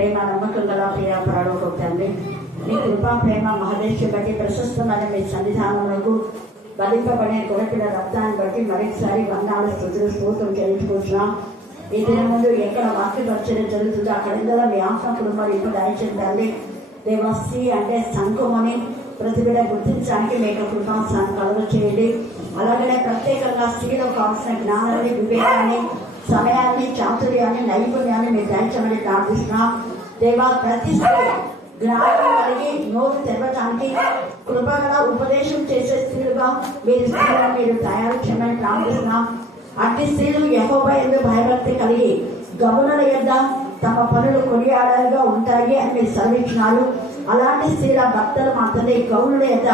ప్రేమ నమ్మకం గల ప్రియ పరలోకపు తండ్రి, మీ కృపా ప్రేమ మహదేశ బట్టి ప్రశస్తమైన మీ సన్నిధానములకు బలింపబడే కొరపిన రక్తాన్ని బట్టి మరొకసారి వందనాలు స్తుతులు స్తోత్రం చెల్లించుకుంటున్నాం. ఈ దినం ముందు ఎక్కడ వాక్య పరిచయం జరుగుతుందో అక్కడంతా మీ ఆత్మ కుటుంబాలు ఇప్పుడు దయచేయండి. దేవశ్రీ అంటే సంఘం అని ప్రతి బిడ్డ గుర్తించడానికి మీకు కృపాన్ని కలుగ చేయండి. అలాగనే ప్రత్యేకంగా స్త్రీలకు కావాల్సిన జ్ఞానాన్ని, వివేకాన్ని, సమయాన్ని, చాతుర్యాన్ని, నైపుణ్యాన్ని మీరు దయచమని ప్రార్థిస్తున్నాం. దేవా, ప్రతి స్త్రీ జ్ఞానం కలిగి నోరు తెరవటానికి కృపగల ఉపదేశం చేసే స్త్రీలుగా మీరు తయారు చేయమని ప్రార్థిస్తున్నాం. అట్టి స్త్రీలు యెహోవా యందు భయభక్తి కలిగి గమనుల యొద్ద తమ పనులు కొనియాడాలుగా ఉంటాయి అని మీరు సెలవిచ్చినారు. అలాంటి స్త్రీల భక్తులు మాత్రమే గౌనుల యొద్ద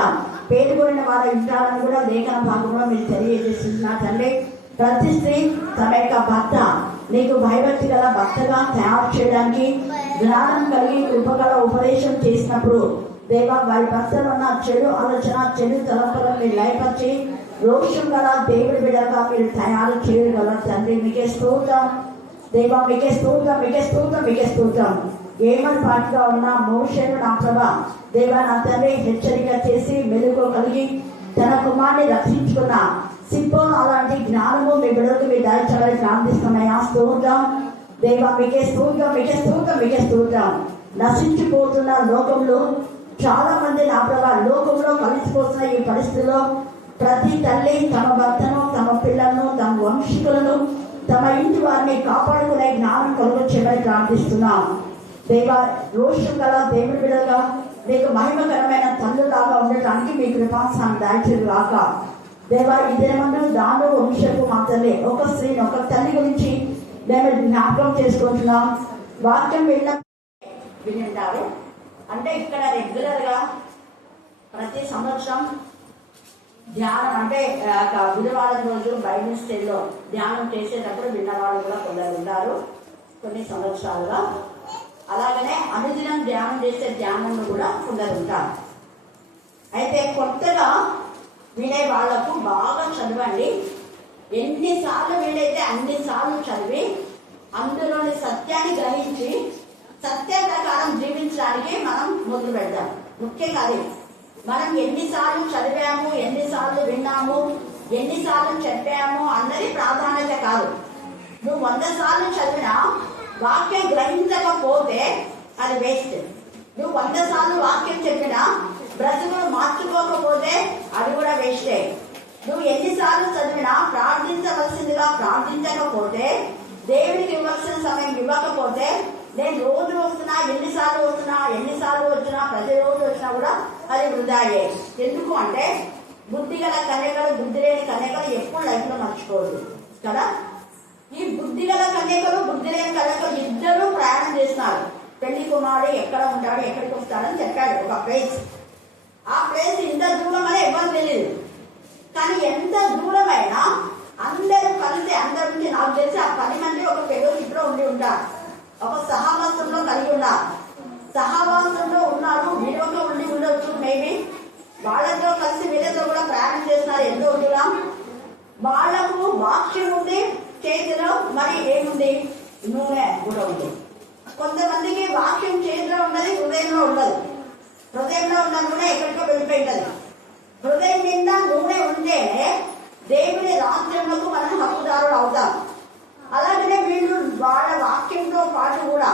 పేరుకొనిన వారు ఉంటారని కూడా లేఖన భాగంలో మీరు తెలియజేస్తున్నారు తండ్రి. ప్రతి స్త్రీ తమ యొక్క భర్త నీకు భయభక్తి గల భర్తగా తయారు చేయడానికి జ్ఞానం కలిగి కృపగల ఉపదేశం చేసినప్పుడు దేవా, వారి భర్తలు ఉన్న చెడు ఆలోచన, చెడు తలంపులను మీరు లయపరిచి రోషం గల దేవుడి బిడ్డగా మీరు తయారు చేయగల తండ్రి. మీకే స్తోత్రం దేవా, మీకే స్తోత్రం, మీకే స్తోత్రం, మీకే స్తోత్రం. ఏమని పాటుగా ఉన్న మోషేను నా ప్రభా దేవా, నా తండ్రి హెచ్చరిక చేసి మెలుగు కలిగి తన కుమార్ని రక్షించుకున్న సిప్పోను అలాంటి జ్ఞానము మీ బిడ్డలకు మీరు దయచేయాలని ప్రార్థిస్తున్నాయా. స్తోత్రం దేవా, మీకే స్తోత్రం, మీకే స్తోత్రం, మీకే స్తోత్రం. నశించిపోతున్న లోకంలో చాలా మంది నా ప్రభా లోకంలో కలిసిపోతున్న ఈ పరిస్థితుల్లో ప్రతి తల్లి తమ భర్తను, తమ పిల్లలను, తమ వంశీకులను, తమ ఇంటి వారిని కాపాడుకునే జ్ఞానం కలుగొచ్చేమని ప్రార్థిస్తున్నాం. దేవా, రోషం గల దేవుడి బిడ్డగా మీకు మహిమకరమైన తల్లులాగా ఉండటానికి మీ కృపాసాన్ని దాల్చేలాక దేవా, ఈ దినమందు దాను వంశపు మాత్రమే ఒక స్త్రీని, ఒక తల్లి గురించి మేము జ్ఞాపకం చేసుకుంటున్నాం. వాక్యం వినింటారు అంటే ఇక్కడ రెగ్యులర్ గా ప్రతి సంవత్సరం ధ్యానం అంటే బుధవారం రోజు బైబిల్ స్టేల్లో ధ్యానం చేసేటప్పుడు విన్నవాళ్ళు కూడా కొందరు ఉన్నారు కొన్ని సంవత్సరాలుగా. అలాగనే అనుదినం ధ్యానం చేసే ధ్యానంలో కూడా కొందరు ఉంటారు. అయితే కొత్తగా వినే వాళ్లకు బాగా చదవండి. ఎన్నిసార్లు వీలైతే అన్నిసార్లు చదివి అందులోని సత్యాన్ని గ్రహించి సత్యం ప్రకారం జీవించడానికి మనం మొదలు పెడతాం. ముఖ్యంగా అది మనం ఎన్నిసార్లు చదివాము, ఎన్నిసార్లు విన్నాము, ఎన్నిసార్లు చెప్పాము అన్నది ప్రాధాన్యత కాదు. నువ్వు 100 సార్లు చదివినా వాక్యం గ్రహించకపోతే అది వేస్ట్. నువ్వు 100 సార్లు వాక్యం చెప్పినా బ్రతుకును మార్చుకోకపోతే అది కూడా వేస్టే. నువ్వు ఎన్నిసార్లు చదివినా ప్రార్థించవలసిందిగా ప్రార్థించకపోతే, దేవుడికి ఇవ్వాల్సిన సమయం ఇవ్వకపోతే, నేను రోజు వస్తున్నా, ఎన్నిసార్లు వచ్చినా ప్రతిరోజు వచ్చినా కూడా అది వృధాయే. ఎందుకు అంటే బుద్ధి గల కన్యకలు, బుద్ధి లేని కన్యకలు ఎప్పుడు లైఫ్ లో మర్చిపోదు కదా. ఈ బుద్ధి గల కన్యకలు, బుద్ధి లేని కన్యకలు ఇద్దరూ ప్రయాణం చేస్తున్నారు. పెళ్లి కుమారుడు ఎక్కడ ఉంటాడు, ఎక్కడికి వస్తాడని చెప్పాడు ఒక ప్లేస్. ఆ ప్లేస్ ఇంత దూరం అని ఎవరు తెలియదు. కానీ ఎంత దూరమైనా అందరూ కలిసి, అందరి నుంచి నాకు తెలిసి ఆ 10 మంది ఒక ఫెలోషిప్ లో ఉండి ఉంటారు, ఒక సహవాసంలో కలిగి ఉన్నారు. సహవాసంలో ఉన్నారు, విలువగా ఉండి ఉండొచ్చు. మేబీ వాళ్ళతో కలిసి వీళ్ళతో కూడా ప్రయాణం చేస్తున్నారు ఎంతో దూరం. వాళ్లకు వాక్యం ఉంది చేతిలో, మరి ఏముంది, నూనె కూడా ఉంది. కొంతమందికి వాక్యం చేతిలో ఉన్నది, హృదయంలో ఉండదు. హృదయంలో ఉన్న నూనె ఎక్కడికో వెళ్ళిపోయింటది. హృదయం నిండా నూనె ఉంటే దేవుని రాజ్యంలో మనం హక్కుదారులు అవుతాం. అలాగనే వీళ్ళు వాళ్ళ వాక్యంతో పాటు కూడా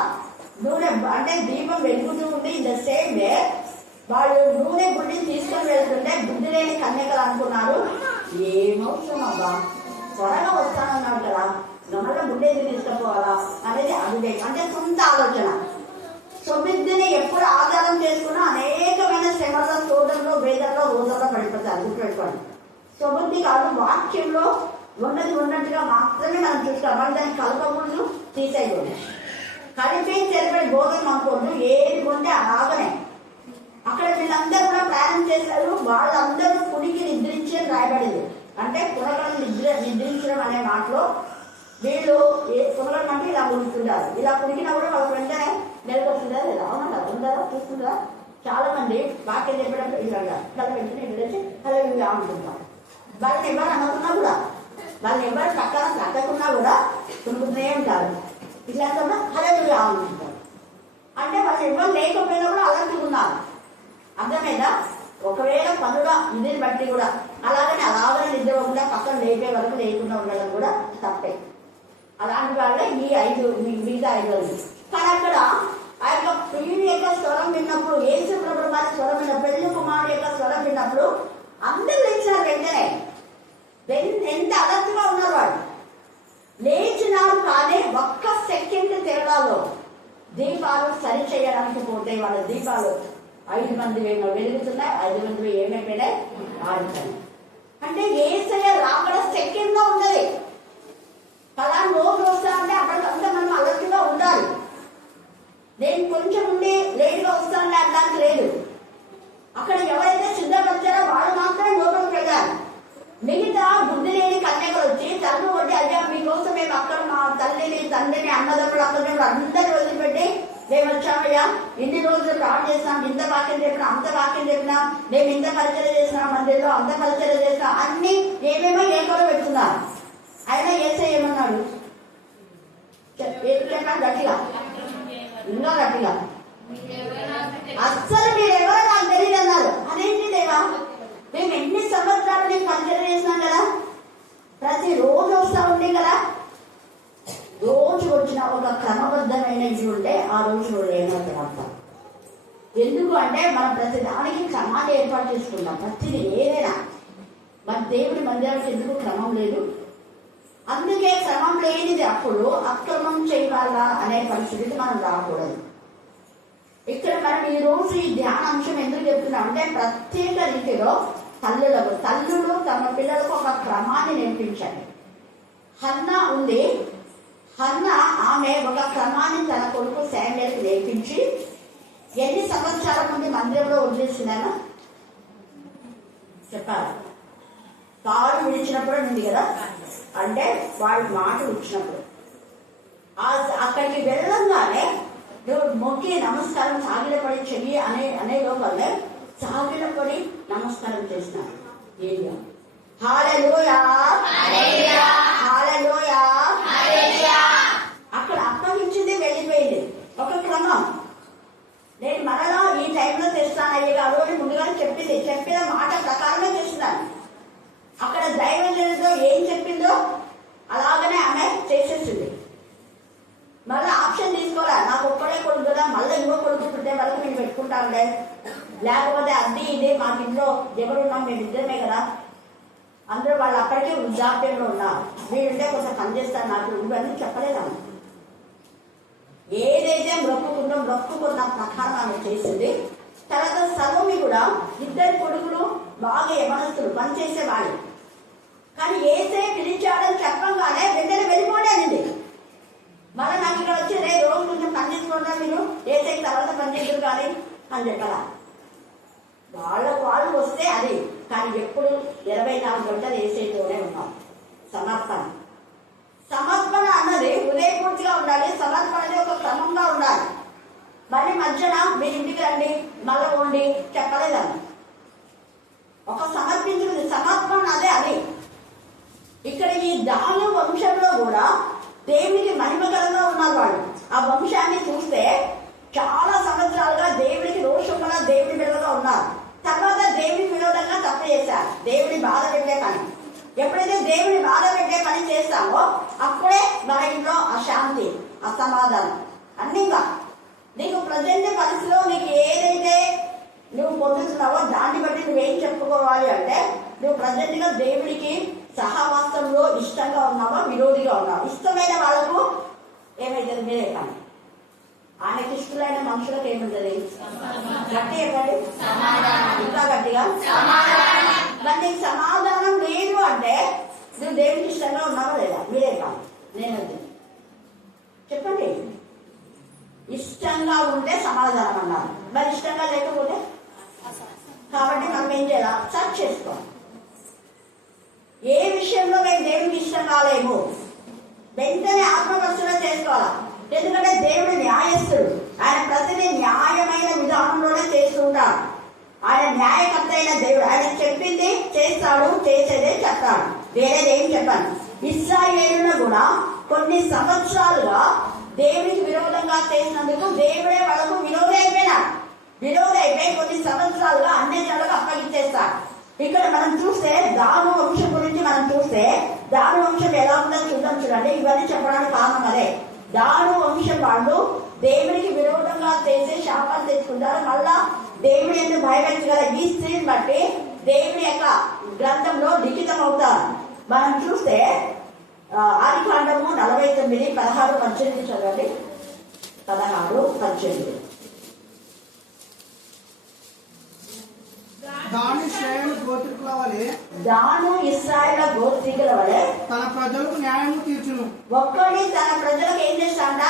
నూనె అంటే దీపం వెలుగుతూ ఉండి ఇన్ ద సేమ్ వే వాళ్ళు నూనె గుడిని తీసుకొని వెళ్తుంటే బుద్ధి లేని కన్యకలు అనుకున్నారు, ఏమవుతాం అబ్బా, త్వరగా వస్తానన్నాడు కదా, గమనం బుద్ధేది తీసుకుపోవాలా అనేది అవివేకం, అంటే సొంత ఆలోచన. సుబుద్ధిని ఎప్పుడు ఆధారం చేసుకున్నా అనేకమైన శ్రమల, శోధనలో, వేదనలో, రోజుల్లో పడిపోతారు. గుర్తుపెట్టుకోండి, సుబుద్ధి కాదు, వాక్యంలో ఉన్నది ఉన్నట్టుగా మాత్రమే మనం చూస్తాం. మనం దాన్ని కలపకూడదు, తీసేయకూడదు. కలిపి చెరపడి బోధన అనుకోండి, ఏది కొంటే అలాగనే. అక్కడ వీళ్ళందరూ కూడా ప్రయాణం చేశారు. వాళ్ళందరూ కుడికి నిద్రించి రాయబడింది. అంటే కునగలను నిద్రించడం అనే మాటలో వీళ్ళు కునగలం అంటే ఇలా కుడుతుంటారు. ఇలా కుడికినా కూడా వాళ్ళకి వెంటనే నెలకొస్తుందా లేదా, అవునా ఉందా, చూస్తుందా. చాలా మంది వాక్యం చెప్పేటప్పుడు ఇలాగా కళ్ళ వెంటనే నిద్రించి అలా అనుకుంటాం. వాళ్ళని ఎవరు అనుకున్నా కూడా, వాళ్ళని ఎవరు తక్కకున్నా కూడా కునుకునే ఉంటారు. ఇట్లా హల్లెలూయా అనుకుంటారు. లేపాలి. అర్థమైందా? ఒకవేళ పనుల ఇదిని బట్టి కూడా అలాగనే నిద్ర కూడా పక్కన లేపే వరకు లేకుండా ఉండడం కూడా తప్పే. అలాంటి వాళ్ళే ఈ 5 మిగతా 5 రోజులు. కానీ అక్కడ ఆ యొక్క ప్రియుని యొక్క స్వరం విన్నప్పుడు, యేసు ప్రభువు వారి స్వరం విన్నప్పుడు, పెళ్లి కుమారుడు యొక్క స్వరం విన్నప్పుడు అందరూ లేచినారు. వెంటనే ఎంత అలర్ట్గా ఉన్నారు వాళ్ళు. లేచినారు కానీ ఒక్క సెకండ్ తేడాలో దీపాలు సరి చేయడానికి పోతే వాళ్ళ దీపాలు 5 మంది వెలుగుతున్నాయి, 5 మంది ఏమైపోయినాయి, ఆడుతున్నాయి. అంటే యేసయ్య రాకడ సెకండ్ లో ఉన్నది. అలా రోజు వస్తా అంటే అప్పటికంతా మనం అలర్ట్గా ఉండాలి. నేను కొంచెం ఉండి లేట్గా వస్తానులే అనడానికి లేదు. అక్కడ ఎవరైతే సిద్ధపరిచారో వాళ్ళు మాత్రమే లోపలికి వెళ్ళారు. మిగతా బుద్ధి లేని కన్యకలు వచ్చి తల్లు కొట్టి, అయ్యా మీకోసం మేము అక్కడ మా తల్లిని తండ్రిని అన్నదమ్ములు అక్కడప్పుడు అందరూ వదిలిపెట్టి మేము వచ్చామయ్యా, ఇన్ని రోజులు ప్రార్థన చేసినాం, ఇంత వాక్యం చెప్పినా అంత వాక్యం చెప్పినా, మేము ఇంత పరిచయం చేసినాం, మందిరంలో అంత పరిచయం చేసినాం, అన్ని ఏమేమో ఏకలో పెట్టుకున్నారు. అయినా ఏసే ఏమన్నాడు చెప్పాను గట్టిగా, ఇంకా గట్టిగా, అస్సలు మీరెవరో నాకు తెలియదు అన్నారు. అదేంటి దేవా, మేము ఎన్ని సంవత్సరాలు నీకు పరిచయం చేసినాం కదా, ప్రతిరోజు వస్తా ఉండే కదా, రోజు వచ్చిన ఒక క్రమబద్ధమైన ఇది ఉంటే ఆ రోజు ఏమవుతాం. ఎందుకు అంటే మనం ప్రతి దానికి క్రమాన్ని ఏర్పాటు చేసుకుంటాం. ప్రతిదీ ఏదైనా మన దేవుడి మందిరానికి ఎందుకు క్రమం లేదు? అందుకే క్రమం లేనిది అప్పుడు అక్రమం చేయాలా అనే పరిస్థితికి మనం రాకూడదు. ఇక్కడ మనం ఈ రోజు ఈ ధ్యానాంశం ఎందుకు చెప్తున్నాం అంటే, ప్రత్యేక రీతిలో తల్లులు తమ పిల్లలకు ఒక క్రమాన్ని నేర్పించండి. హన్నా ఉంది. హన్నా ఆమె ఒక క్రమాన్ని తన కొడుకు శామ్యూయల్కి నేర్పించి ఎన్ని సంవత్సరాల ముందు మందిరంలో వదిలేసిందన్న చెప్పాలి. పాలు విడిచినప్పుడు ఉంది కదా, అంటే వాడి మాటలు ఇచ్చినప్పుడు అక్కడికి వెళ్ళంగానే మొక్కి నమస్కారం సాగిలపడి చెయ్యి అనే లోపలనే సాగిలపడి నమస్కారం చేసినారు. ఏరియా హల్లెలూయా హల్లెలూయా. అక్కడ అప్పగించింది వెళ్ళిపోయింది. ఒక క్రమం. నేను మరలా ఈ టైంలో చేస్తాను అయ్యి గారు అని ముందుగానే చెప్పిన మాట ప్రకారమే చేస్తున్నాను. అక్కడ దైవజనుడితో ఏం చెప్పిందో అలాగనే ఆమె చేసేసింది. మళ్ళీ ఆప్షన్ తీసుకోవాలా, నాకు ఒక్కడే కొడుకు కదా, మళ్ళీ ఇంకో కొడుకు పుట్టే వరకు మేము పెట్టుకుంటాంలే, లేకపోతే అది ఇది మాకు ఇంట్లో ఎవరున్నాం మేము ఇద్దరమే కదా, అందరూ వాళ్ళు అప్పటికే వృద్ధాప్యంలో ఉన్నారు, వీళ్ళుంటే కొంచెం పనిచేస్తారు నాకు, ఇవన్నీ చెప్పలేదాము. ఏదైతే మొక్కుకున్న ప్రకారం ఆమె చేసింది. తర్వాత సలోమి కూడా 2 కొడుకులు బాగా యవనస్తులు పనిచేసేవాళ్ళు. కానీ ఏసే పిలిచాడని చెప్పంగానే వెంటనే వెళ్ళిపోండి అనింది. మళ్ళీ నాకు ఇక్కడ వచ్చి రోజు కొంచెం పని చేసుకుంటా, మీరు ఏసే తర్వాత పని చేద్దరు కానీ అని చెప్పాలా. వాళ్ళు వస్తే అది, కానీ ఎప్పుడు 24 గంటలు ఏసైతోనే ఉన్నాం. సమర్పణ అన్నది హృదయపూర్తిగా ఉండాలి. సమర్పణ అనేది ఒక క్రమంగా ఉండాలి. మళ్ళీ మధ్యన మీరు ఇంటికి రండి మళ్ళీ పోండి చెప్పలేదని ఒక సమర్పించుకుంది. సమర్పణ అదే అది. ఇక్కడ ఈ దాను వంశంలో కూడా దేవునికి మహిమకరంగా ఉన్నారు వాళ్ళు. ఆ వంశాన్ని చూస్తే చాలా సంవత్సరాలుగా దేవుడికి రోషంగా దేవుడి విలువగా ఉన్నారు. తర్వాత దేవుడి విరోధంగా తప్పు చేశారు, దేవుడి బాధ పెట్టే పని. ఎప్పుడైతే దేవుని బాధ పెట్టే పని చేస్తామో అప్పుడే మన ఇంట్లో అశాంతి, అసమాధానం అన్నీగా. నీకు ప్రజెంట్ పరిస్థితిలో నీకు ఏదైతే నువ్వు పొందుతున్నావో దాన్ని బట్టి నువ్వేం చెప్పుకోవాలి అంటే, నువ్వు ప్రజెంట్ గా దేవుడికి సహవాసంలో ఇష్టంగా ఉన్నావా, విరోధిగా ఉన్నావా. ఇష్టమైన వాళ్ళకు ఏమైతుంది మీరే కానీ, ఆయనకి ఇష్టమైన మనుషులకు ఏముంటది గట్టి చెప్పండి, ఇంకా గట్టిగా. మరి నీకు సమాధానం లేదు అంటే నువ్వు దేవుడికి ఇష్టంగా ఉన్నావా లేదా, మీరే కాదు నేనంతే చెప్పండి. ఇష్టంగా ఉంటే సమాధానం అన్నారు, మరి ఇష్టంగా లేకపోతే. కాబట్టి మనం ఏం చేయాలి, సర్చ్ చేసుకోవాలి. ఏ విషయంలో మేము దేవుడికి ఇష్టం కాలేము వెంటనే ఆత్మపరిశీలన చేసుకోవాలా. ఎందుకంటే దేవుడు న్యాయస్థుడు, ఆయన ప్రతిదీ న్యాయమైన విధానంలోనే చేస్తూ ఉంటాడు. ఆయన న్యాయకర్త అయిన దేవుడు, ఆయన చెప్పింది చేస్తాడు, చేసేదే చెప్తాడు, వేరేది ఏం చెప్పాను. ఇశ్రాయేలును కూడా కొన్ని సంవత్సరాలుగా దేవుడికి విరోధంగా చేసినందుకు దేవుడే వాళ్ళకు విరోధి అయిపోయినాడు. విరోధి అయిపోయి కొన్ని సంవత్సరాలుగా అన్ని జనులకు అప్పగించేస్తాడు. ఇక్కడ మనం చూస్తే దాను వంశం గురించి మనం చూస్తే దాను వంశం ఎలా ఉందో చూద్దాం. చూడండి, ఇవన్నీ చెప్పడానికి కారణం అదే. దాను వంశం వాళ్ళు దేవునికి విరోధంగా చేసి శాపాలు తెచ్చుకుంటారు. మళ్ళా దేవుని ఎందుకు భయపెట్టగల ఈ స్త్రీని బట్టి దేవుని యొక్క గ్రంథంలో లిఖితం అవుతారు. మనం చూస్తే ఆదికాండము 49:16-18 చదవండి. 16-18. దాను ఇశ్రాయేలు గోత్రికుల వలె తన ప్రజలకు న్యాయము తీర్చును. ఒక్కడి తన ప్రజలకు ఏం చేస్తాడ?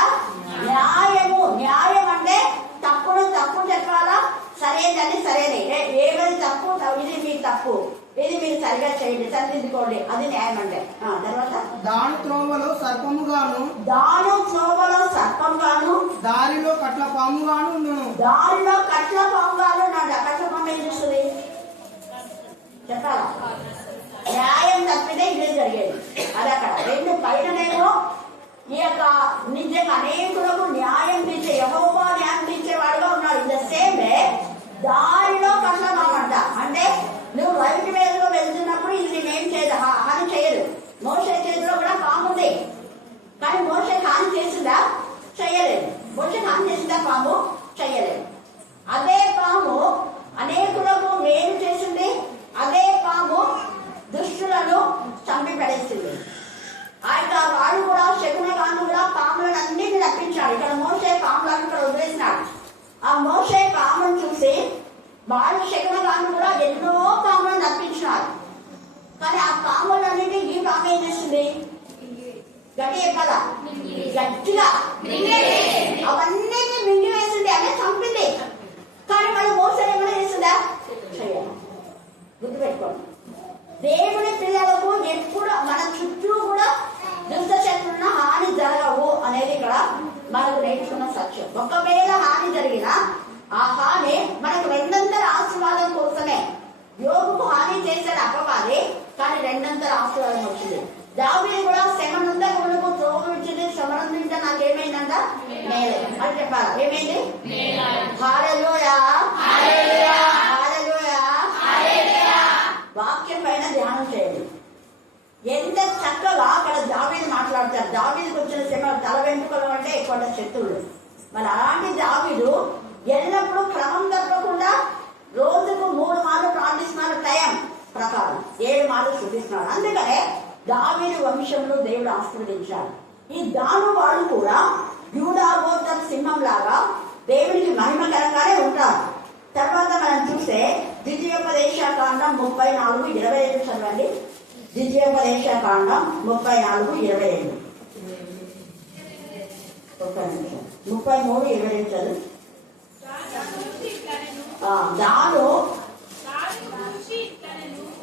న్యాయము. న్యాయం అంటే తప్పును తప్పు చెప్పాలా, సరైనది సరైనది. ఏమైనా తప్పు, ఇది మీ తప్పు, ఇది మీరు సరిగా చేయండి, సరిదిద్దుకోండి, అది న్యాయం అంటే. తర్వాత దాని త్రోవలో సర్పముగాను, దాను త్రోవలో సర్పంగాను, దారిలో కట్ల పాముగాను ఉండును. దారిలో కట్ల పాముగాను. కట్ల పాము ఏం చేస్తుంది చెప్పాలా? న్యాయం తప్పితే ఇదే జరిగేది. అది అక్కడ రెండు పైననేమో ఈ యొక్క నిజంగా అనేకులకు న్యాయం తీర్చే యెహోవా న్యాయం తీర్చేవాడుగా ఉన్నాడు. ఇన్ ద సేమ్ వే దారిలో కట్ల పాము అంట. అంటే నువ్వు రైట్ వేలో వెళ్తున్నప్పుడు ఇది నేనేం చేయదు, హాని చేయదు. మోషే చేతిలో కూడా పాము ఉంది, కానీ మోషే హాని చేసిందా? చెయ్యలేదు. మోషే హాని చేసిందా? పాము చెయ్యలేదు. అదే పాము అనేకులకు మేలు చేసింది. అదే పాము దుష్టులను చంపి పడేసింది. ఆయన వాడు కూడా శకునగాను కూడా పాములను అన్నింటినీ రప్పించాడు. ఇక్కడ మోషే పాములను ఇక్కడ వదిలేసినాడు. ఆ మోషే పామును చూసి వాడు శకునగాను కూడా ఎన్నో పాములను రప్పించినాడు. కానీ ఆ పాములన్నింటినీ ఈ పాము ఏం చేసింది? గట్టిగా కదా, గట్టిగా అవన్నీ మింగి వేసింది, అదే చంపింది. కానీ వాళ్ళు మోసే ఏమైనా చేసిందా? చెయ్యాలి. గుర్తుపెట్టుకోండి, దేవుని పిల్లలకు ఎప్పుడు మన చుట్టూ కూడా దుష్ట శక్తులున్న హాని జరగవు అనేది ఇక్కడ మనకు నేర్చుకున్న సత్యం. ఒకవేళ హాని జరిగినా ఆ హాని మనకు రెండంతర ఆశీర్వాదం కోసమే. యోగుకు హాని చేశాడు అపవాది, కానీ రెండంతర ఆశీర్వాదం వచ్చింది. దావీదు కూడా శ్రమనంతా కొడుకు త్రోవ ఇచ్చింది. శ్రమనంతా నాకేమైందంట? మేలే అని చెప్పాలి. ఏమైంది? హల్లెలూయా, హల్లెలూయా, హల్లెలూయా. వాక్యం పైన ధ్యానం చేయండి. ఎంత చక్కగా అక్కడ దావీదు మాట్లాడతారు. దావీదుకు వచ్చిన శ్రమ తల వెంట్రుకలు అంటే ఎక్కువ శత్రువులు. మరి అలాంటి దావీదు ఎల్లప్పుడూ క్రమం తప్పకుండా రోజుకు 3 మార్లు ప్రార్థిస్తున్నారు. టైం ప్రకారం 7 మార్లు చూపిస్తున్నాడు. అందుకనే దావీదు వంశంలో దేవుడు ఆశీర్వదించాడు. ఈ దాను వాళ్ళు కూడా యూదా గోత్ర సింహం లాగా దేవుడికి మహిమకరంగానే ఉంటారు. తర్వాత మనం చూస్తే ద్వితీయోపదేశకాండం 34:25 చదవండి. ద్వితీయోపదేశకాండం 34:25. 33:25 చదువు.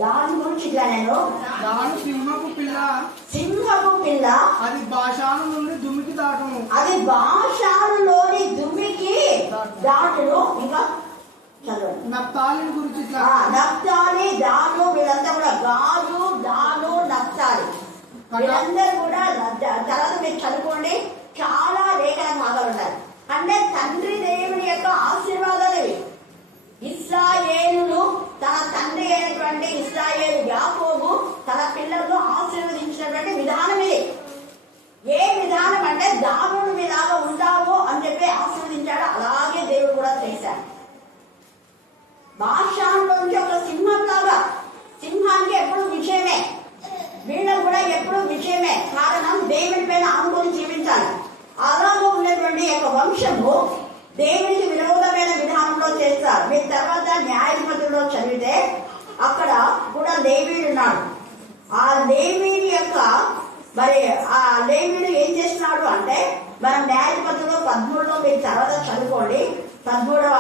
దాని గురించి ఇట్లా నేను దాని సింహపు పిల్ల అది బాషాను నుండి దుమ్మికి దాటును. అది బాషానులోని దుమ్మికి దాటును. ఇంకా చదవండి. నప్తాలిని గురించి నప్తాలి, దాను, వీళ్ళంతా కూడా గాదు, దాను, నప్తాలి వీళ్ళందరూ కూడా తర్వాత మీరు చదువుకోండి. చాలా లేఖన భాగాలు ఉన్నాయి. అంటే తండ్రి దేవుని యొక్క ఆశీర్వాదాలు ఇవి. ఇశ్రాయేలును తన తండ్రి అయినటువంటి ఇశ్రాయేలు యాకోబు తన పిల్లలను ఆశీర్వదించినటువంటి విధానం ఇది. ఏ విధానం అంటే దానుడు మీలాగా ఉంటావు అని చెప్పి ఆశీర్వదించాడు. అలాగే దేవుడు కూడా చేశాడు. బాషానులోంచి ఒక సింహం లాగా, సింహానికి ఎప్పుడు విజయమే, వీళ్ళకు కూడా ఎప్పుడు విజయమే. కారణం దేవుని పైన ఆనుకొని జీవించాలి. అలాగే ఉన్నటువంటి యొక్క వంశము దేవునికి విరోధమైన విధానంలో చేస్తారు. మీరు తర్వాత న్యాయాధిపతుల్లో చదివితే అక్కడ కూడా లేవీయుడు ఉన్నాడు. ఆ లేవీయుడి యొక్క మరి ఆ లేవీయుడు ఏం చేస్తున్నాడు అంటే, మనం న్యాయాధిపతులు 13లో మీరు తర్వాత చదువుకోండి. 13వ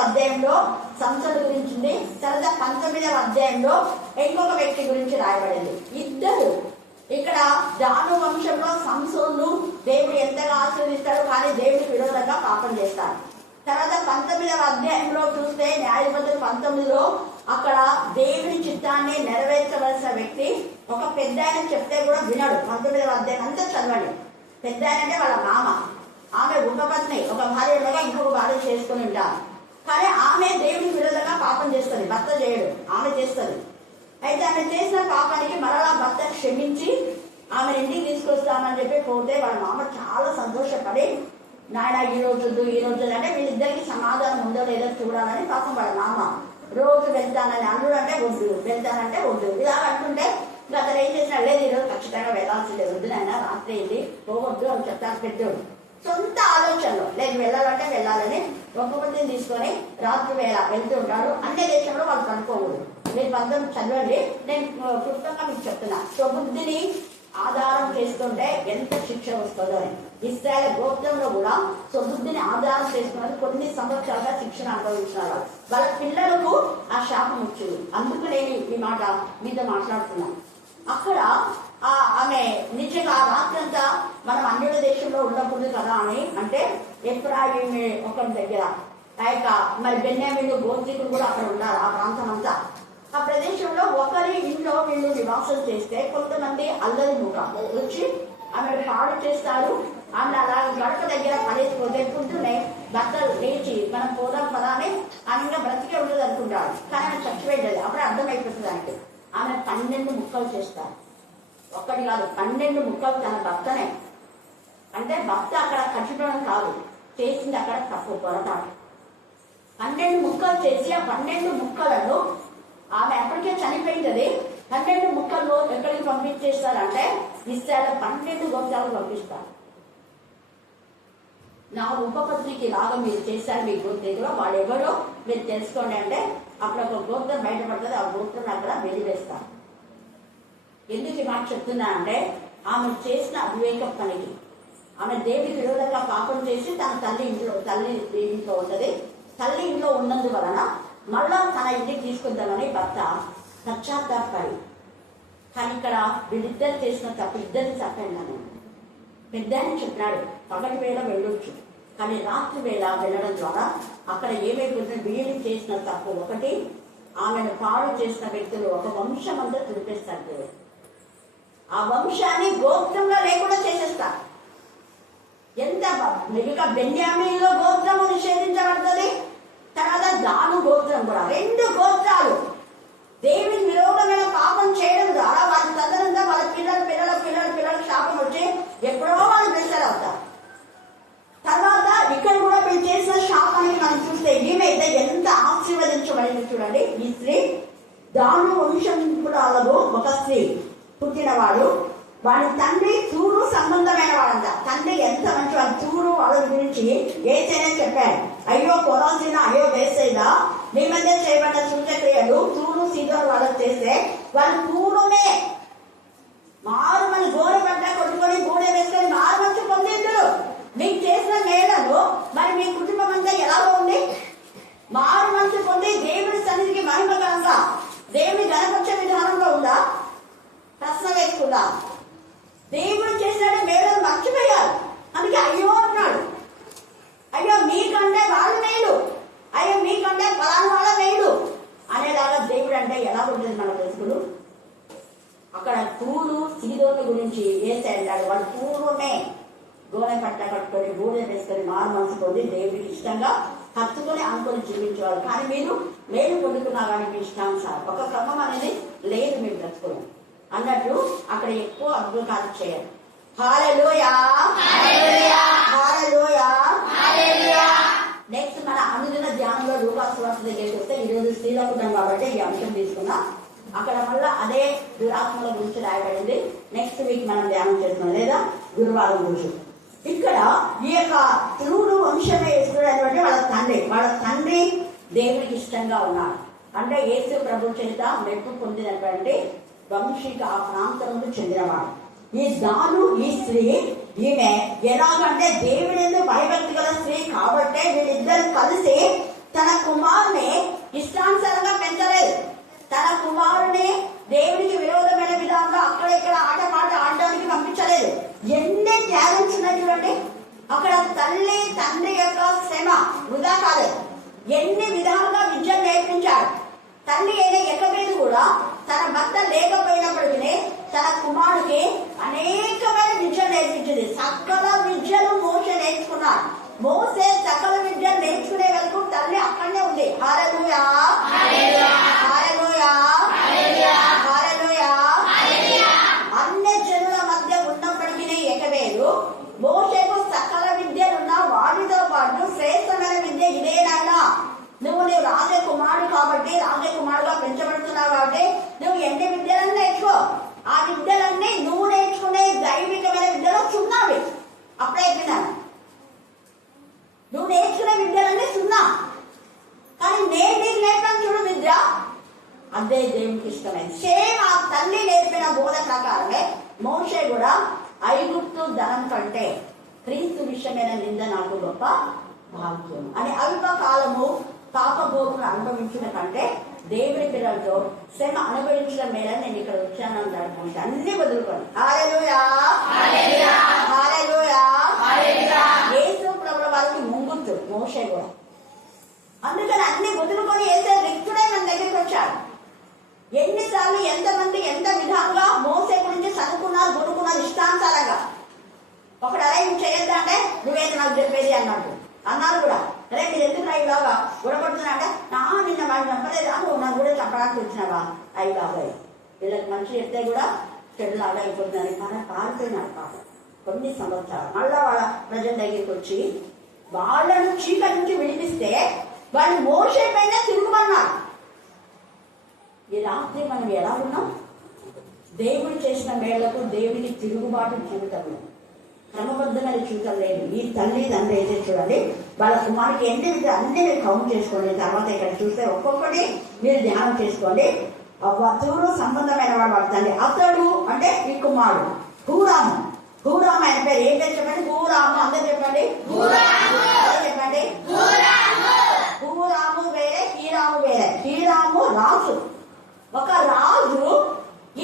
అధ్యాయంలో సంస్థల గురించి ఉంది. తర్వాత 19వ అధ్యాయంలో ఇంకొక వ్యక్తి గురించి రాయబడింది. ఇద్దరు ఇక్కడ దాను వంశంలో సంసోను దేవుడు ఎంతగా ఆశీర్వదిస్తాడు, కానీ దేవుడికి విరోధంగా పాపం చేస్తాడు. తర్వాత 19వ అధ్యాయంలో చూస్తే న్యాయాధిపతులు 19లో అక్కడ దేవుని చిత్తాన్ని నెరవేర్చవలసిన వ్యక్తి ఒక పెద్ద ఆయన చెప్తే కూడా వినడు. 19వ అధ్యాయం అంతా చదవండి. పెద్ద ఆయన అంటే వాళ్ళ మామ, ఆమె ఉపపత్ని, ఒక భార్య ఉండగా ఇంకొక భార్య చేసుకుని ఉంటారు. కానీ ఆమె దేవునికి విరోధంగా పాపం చేస్తుంది, భర్త చేయడు, ఆమె చేస్తుంది. అయితే ఆమె చేసిన పాపానికి మరలా భర్త క్షమించి ఆమె ఇంటికి తీసుకొస్తామని చెప్పి పోతే వాళ్ళ మామ చాలా సంతోషపడి, నాయన ఈ రోజు అంటే వీళ్ళిద్దరికి సమాధానం ఉందో లేదో చూడాలని పాపం వాళ్ళ మామ రోజు వెళ్తానని, అల్లుడు అంటే వద్దు, వెళ్తానంటే వద్దు, ఇలా అంటుంటే అతను ఏం చేసినా, లేదు ఈరోజు ఖచ్చితంగా వెళ్ళాల్సిందే, వద్దు నాయన రాత్రి వెళ్ళి పోవద్దు అని చెప్తాను పెట్టాడు. సొంత ఆలోచనలు, లేదు వెళ్ళాలంటే వెళ్ళాలని ఒక్కొక్కరిని తీసుకొని రాత్రి వేళ వెళ్తూ ఉంటాడు. అన్ని దేశంలో వాళ్ళు కనుక్కోకూడదు. మీరు పంతం చదవండి, నేను క్లుప్తంగా మీకు చెప్తున్నా. స్వబుద్ధిని ఆధారం చేసుకుంటే ఎంత శిక్ష వస్తుందో అని. ఇశ్రాయేలు గోత్రంలో కూడా స్వబుద్ధిని ఆధారం చేసుకున్నది కొన్ని సంవత్సరాలుగా శిక్షణ అనుభవించినారు. వాళ్ళ పిల్లలకు ఆ శాపం వచ్చింది. అందుకు నేను ఈ మాట మీతో మాట్లాడుతున్నాను. అక్కడ ఆమె నిజంగా ఆ రాత్రంతా మనం అన్యుల దేశంలో ఉండకూడదు కదా అని అంటే ఎఫ్రాయిం ఒకరి దగ్గర ఆ యొక్క మరి బెన్యామీను గోత్రికులు కూడా అక్కడ ఉన్నారు. ఆ ప్రాంతం అంతా ఆ ప్రదేశంలో ఒకరి ఇంట్లో వీళ్ళు నివాసం చేస్తే కొంతమంది అల్లరి ముఖ వచ్చి ఆమె పాడు చేస్తారు. ఆమె అలా గడప దగ్గర పడేసిపోతే పొద్దునే భర్త లేచి మనం పోదాం పదా అని ఆమె బ్రతికే ఉండదు అనుకుంటాడు. కానీ ఆమె చచ్చిపోయేది. అప్పుడే అర్థమైపోతుంది దానికి. ఆమె 12 ముక్కలు చేస్తారు. ఒక్కటి కాదు, 12 ముక్కలు తన భర్తనే. అంటే భర్త అక్కడ ఖచ్చితంగా కాదు, చేసింది అక్కడ తప్పు, పొరపాటు. 12 ముక్కలు చేసి ఆ 12 ముక్కలను ఆమె ఎప్పటికే చనిపోయింది. 12 ముక్కల్లో ఎక్కడికి పంపించేస్తారంటే ఇశ్రాయేలు 12 గోత్రాలు పంపిస్తారు. నా ఉపపత్రికి లాగా మీరు చేశారు మీ గోత్రికులో, వాడు ఎవరో మీరు తెలుసుకోండి అంటే అప్పుడు ఒక గోత్రం బయటపడుతుంది. ఆ గోత్రం అక్కడ వెలివేస్తారు. ఎందుకు ఈ మాట చెప్తున్నా అంటే ఆమె చేసిన అవివేక పనికి, ఆమె దేవుడికి విరోధంగా పాపం చేసి తన తల్లి ఇంట్లో ఉంటుంది. తల్లి ఇంట్లో ఉన్నందువలన మళ్ళా తన ఇంటికి తీసుకొద్దామని భర్త పశ్చాత్తాపడి, కానీ ఇక్కడ వీళ్ళిద్దరు చేసిన తప్పు ఇద్దరిని తప్పండి. పెద్ద అని చెప్పినాడు పగటి వేళ వెళ్ళొచ్చు, కానీ రాత్రి వేళ వెళ్ళడం ద్వారా అక్కడ ఏమైపోతుంది, వీళ్ళు చేసిన తప్పు ఒకటి, ఆమెను పాడు చేసిన వ్యక్తులు ఒక వంశం అంతా తుడిపేస్తారు. ఆ వంశాన్ని గోత్రంలో లేకుండా చేసేస్తారు. ఎంత ఇక బెన్యామీన్లో గోత్రము నిషేధించబడుతుంది. తర్వాత దాను గోత్రం కూడా, 2 గోత్రాలు దేవుని విరోధమైన పాపం చేయడం ద్వారా వాళ్ళ తదనంతా వాళ్ళ పిల్లల శాపం వచ్చి ఎప్పుడో వాళ్ళు బెస్టర్ అవుతారు. తర్వాత ఇక్కడ కూడా వీళ్ళు చేసిన శాపాన్ని మనం చూస్తే ఈమెయితే ఎంత ఆశీర్వదించబడింది చూడండి. ఈ స్త్రీ దాను వంశంపురాలకు ఒక స్త్రీ పుట్టినవాడు. వాడి తండ్రి తూరు సంబంధమైన వాడంట. తండ్రి ఎంత మంచివాడు. తూరు వాళ్ళ గురించి ఏసైనా చెప్పాడు, అయ్యో కొరాజీన, అయ్యో వేసేదా మీ మధ్య చేయబడ్డ సూచక్రియలు తూరు సీదోను వాళ్ళకి చేస్తే వాళ్ళు పూర్వమే మారు మన గోడ పడ్డ కొట్టుకొని గూడె వేసుకొని మారు మంచి పొందిండ్రు. మీకు చేసిన మేళను మరి మీ కుటుంబం అంతా ఎలా ఉంది? మారు మంచి పొంది దేవుడి సన్నిధికి మహిమకరంగా దేవుడి గణపక్ష విధానంలో ఉందా? ప్రశ్న వేసుకుందా? దేవుడు చేసిన మేళను మర్చిపోయారు. అందుకే అయ్యో అన్నాడు. అయ్యో మీకంటే వాళ్ళు మేలు, అయ్యో మీకంటే ఫలానా వాళ్ళ మేలు అనేలాగా దేవుడు అంటే ఎలా ఉంటుంది మన తెలుసుకుడు. అక్కడ తూరు సీదోను గురించి ఏసై అంటాడు, వాళ్ళు పూర్వమే గోనె పట్ట కట్టుకొని గూడె వేసుకొని మారు మనసు పొంది దేవుడికి ఇష్టంగా హత్తుకొని అనుకొని జీవించేవాళ్ళు. కానీ మీరు మేలు పొందుకున్నా కానీ మీ ఇష్టానుసారం ఒక క్రమం అనేది లేదు మీరు బ్రతుకులు అన్నట్టు అక్కడ ఎక్కువ అద్భుతాలు చేయాలి. హల్లెలూయా, హల్లెలూయా, హల్లెలూయా. నెక్స్ట్ మన అనుదిన ధ్యానంలో లూకాసు వార్త దగ్గరికి వస్తే ఈరోజు స్త్రీలకు ఉన్నాం కాబట్టి ఈ అంశం తీసుకున్నా. అక్కడ మళ్ళా అదే దురాత్మల గురించి రాయబడింది. నెక్స్ట్ వీక్ మనం ధ్యానం చేస్తున్నాం, లేదా గురువారం రోజు. ఇక్కడ ఈ యొక్క తూరు వంశమే వేసుకున్నటువంటి వాళ్ళ తండ్రి దేవుడికి ఇష్టంగా ఉన్నాడు. అంటే యేసు ప్రభు చేత మెప్పు పొందినటువంటి వంశీక ఆ ప్రాంతంలో చెందినవాడు. ఈ దాను ఈ స్త్రీ ఈమె ఎలాగంటే దేవుడి భయభక్తి గల స్త్రీ కాబట్టే వీళ్ళిద్దరు కలిసి తన కుమారుని ఇష్టానుసారంగా పెంచలేదు. తన కుమారుని దేవుడికి విరోధమైన విధానంలో అక్కడ ఇక్కడ ఆట ఆడడానికి పంపించలేదు. ఎన్ని టాలెంట్స్ ఉన్నాయి చూడండి. అక్కడ తల్లి తండ్రి యొక్క శ్రమ వృధా కాలేదు. ఎన్ని విధాలుగా విద్యను నేర్పించాడు. తల్లి అయిన ఎక్కలేదు కూడా తన భర్త లేకపోయినప్పటికీ తన కుమారుడికి అనేకమైన విద్య నేర్పించింది. సకల విద్యను మోసే నేర్చుకున్నాడు. మోసే హల్లెలూయా హల్లెలూయా హల్లెలూయా. అన్ని జనుల మధ్య ఉన్నప్పటికీ ఎకవేరు మోషేకు సకల విద్యలున్న వాటితో పాటు శ్రేష్టమైన విద్య ఇదేనాయనా. నువ్వు రాజకుమారుడు కాబట్టి, రాజకుమారుడుగా పెంచబడుతున్నావు కాబట్టి నువ్వు ఎన్ని విద్యలను నేర్చుకో. ఆ విద్యలన్నీ నువ్వు నేర్చుకునే దైవికమైన విద్యలో సున్నావి. అప్పుడే చెప్పినాను, నువ్వు నేర్చుకునే విద్యలన్నీ సున్నా. కానీ నేను నీకు నేర్పాను చూడు విద్య, అదే దేవునికి ఇష్టమైంది. సేమ్ ఆ తల్లి నేర్పిన బోధ ప్రకారమే మోషే కూడా ఐగుప్తు ధనం కంటే క్రీస్తు విషయమైన నింద నాకు గొప్ప భాగ్యం అని అల్పకాలము పాపభోగులు అనుభవించిన కంటే దేవుని పిల్లలతో శ్రమ అనుభవించడం మేలని నేను ఇక్కడ వచ్చానని అనుకుంటే అన్ని వదులుకోండి. హల్లెలూయా హల్లెలూయా హల్లెలూయా. యేసు ప్రభుల వారికి ముంగుచ్చు మోషే కూడా. అందుకని అన్ని వదులుకొని వేసే రిక్తుడే మన దగ్గరికి వచ్చాడు. ఎన్నిసార్లు ఎంతమంది ఎంత విధంగా మోసే గురించి చదువుకున్నారు, గురుకున్నారు ఇష్టాంతాలుగా. ఒకడు అరే నువ్వు చేయొద్దా అంటే నువ్వేది నాకు చెప్పేది అన్నట్టు అన్నారు కూడా. అరే మీరు ఎందుకు ఇలాగా గుడపడుతున్నా అంటే నిన్న వాళ్ళు చంపలేదా, నువ్వు నన్ను కూడా చంపడానికి వచ్చినావా. అయి బాబాయ్ వీళ్ళకి మంచి చెప్తే కూడా చెడులాగా అయిపోతుందని మన పారిపోయినాడు పాప కొన్ని సంవత్సరాలు. మళ్ళా వాళ్ళ ప్రజల దగ్గరికి వచ్చి వాళ్ళను చీకటి నుంచి విడిపిస్తే వాళ్ళు మోసే పైన తిరుగుమన్నారు. ఈ రాత్రి మనం ఎలా ఉన్నాం? దేవుడు చేసిన మేళ్లకు దేవుడికి తిరుగుబాటు జీవితంలో క్రమబద్ధమైన జీవితం లేదు. ఈ తల్లి తండ్రి అయితే చూడండి వాళ్ళ కుమారుడికి ఎన్ని అన్ని మీరు కౌంట్ చేసుకోండి. తర్వాత ఇక్కడ చూస్తే ఒక్కొక్కటి మీరు ధ్యానం చేసుకోండి. వధువులు సంబంధమైన వాడు పడుతుంది. అతడు అంటే ఈ కుమారుడు హూరాము. హూరాము ఆయన పేరు ఏం పేరు చెప్పండి? హూరాము. అందరూ చెప్పండి చెప్పండి. హూరాము వేరే, హీరాము వేరే. హీరాము రాజు. ఒక రాజు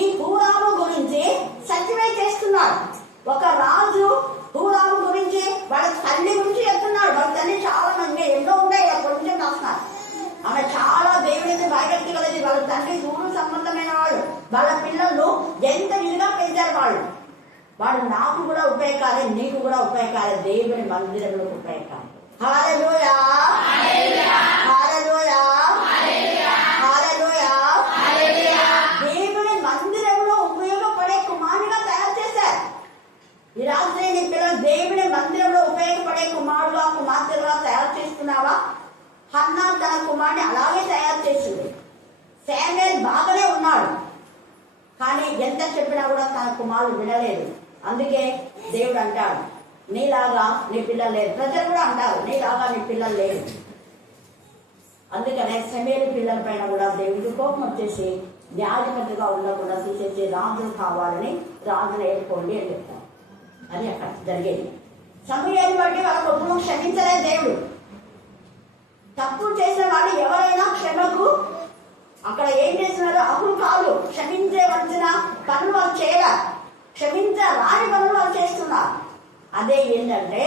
ఈ హూరాము గురించి సత్యమే చేస్తున్నాడు. ఒక రాజు హూరాము గురించి వాళ్ళ తల్లి గురించి చెప్తున్నాడు. వాళ్ళ తల్లి చాలా మంది ఎన్నో ఉన్నాయి, కొంచెం రాస్తున్నారు. ఆమె చాలా దేవుడికి భయభక్తి కలది. వాళ్ళ తండ్రి దూరం సంబంధమైన వాళ్ళు. వాళ్ళ పిల్లలు ఎంత ఇదిగా పెంచారు వాళ్ళు. వాడు నాకు కూడా ఉపయోగకాలే, నీకు కూడా ఉపయోగకాలే, దేవుని మందిరంలో ఉపయోగకాలే. హల్లెలూయా హల్లెలూయా హల్లెలూయా. దేవుని మందిరంలో ఉపయోగపడే కుమారుడిగా తయారు చేశారు. ఈ రాత్రి నీ పిల్లలు దేవుని మందిరంలో ఉపయోగపడే కుమారుడుగా కుమార్తెలుగా తయారు చేస్తున్నావా? హన్నా తన కుమారుడిని అలాగే తయారు చేసింది. శామ్యూయల్ బాగానే ఉన్నాడు, కానీ ఎంత చెప్పినా కూడా తన కుమారుడు వినలేదు. అందుకే దేవుడు అంటాడు నీలాగా నీ పిల్లలు లేరు. ప్రజలు కూడా అంటారు నీలాగా నీ పిల్లలు లేరు. అందుకనే సమేలు పిల్లల పైన కూడా దేవుడికి కోపం వచ్చేసి న్యాయాధిపతిగా ఉండకుండా తీసేసి రాజులు కావాలని రాజును ఏర్పండి అని చెప్తారు. అది అక్కడ జరిగేది. సమయాన్ని బట్టి వాళ్ళ కుటుంబం క్షమించలే దేవుడు. తప్పు చేసిన వాళ్ళు ఎవరైనా క్షమకు అక్కడ ఏం చేస్తున్నారు? అప్పుడు కాదు, క్షమించవలసిన పనులు వాళ్ళు చేయాల, క్షమించరాని పనులు వాళ్ళు చేస్తున్నారు. అదే ఏంటంటే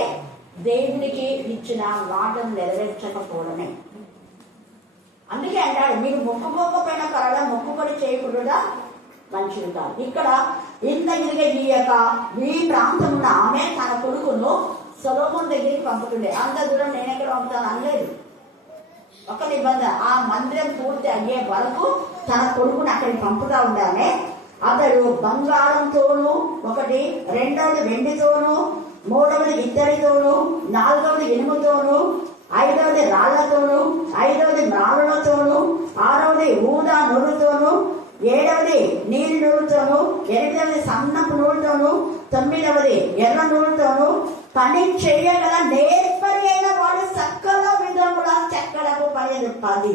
దేవునికి ఇచ్చిన మాటను నెరవేర్చకపోవడమే. అందుకే అంటాడు మీరు మొక్కుకోకపోయినా పర్వాలేదు, మొక్కుబడి చేయకుండా మంచిది కాదు. ఇక్కడ ఇంత ఇదిగా గీయక ఈ ప్రాంతం ఉన్న ఆమె తన కొడుకును సొలొమోను దగ్గరికి పంపుతుండే. అంత దూరం నేను ఎక్కడ పంపుతాను అనలేదు. ఒక నిబంధన, ఆ మందిరం పూర్తి అయ్యే వరకు తన కొడుకుని అక్కడికి పంపుతా ఉండాలి. అతడు బంగారంతోను ఒకటి, రెండవది వెండితోను, మూడవది ఇత్తడితోను, నాలుగవది ఇనుముతోను, ఐదవది రాళ్లతోను, ఐదవది మ్రాళ్ళతోను, ఆరవది ఊదా నూలుతోను, ఏడవది నీలి నూలుతోను, ఎనిమిదవది సన్నపు నూలుతోను, తొమ్మిదవది ఎర్ర నూలుతోను పని చేయగల నేర్పరి అయిన వాడు సకల విధముల చెక్కడకు 10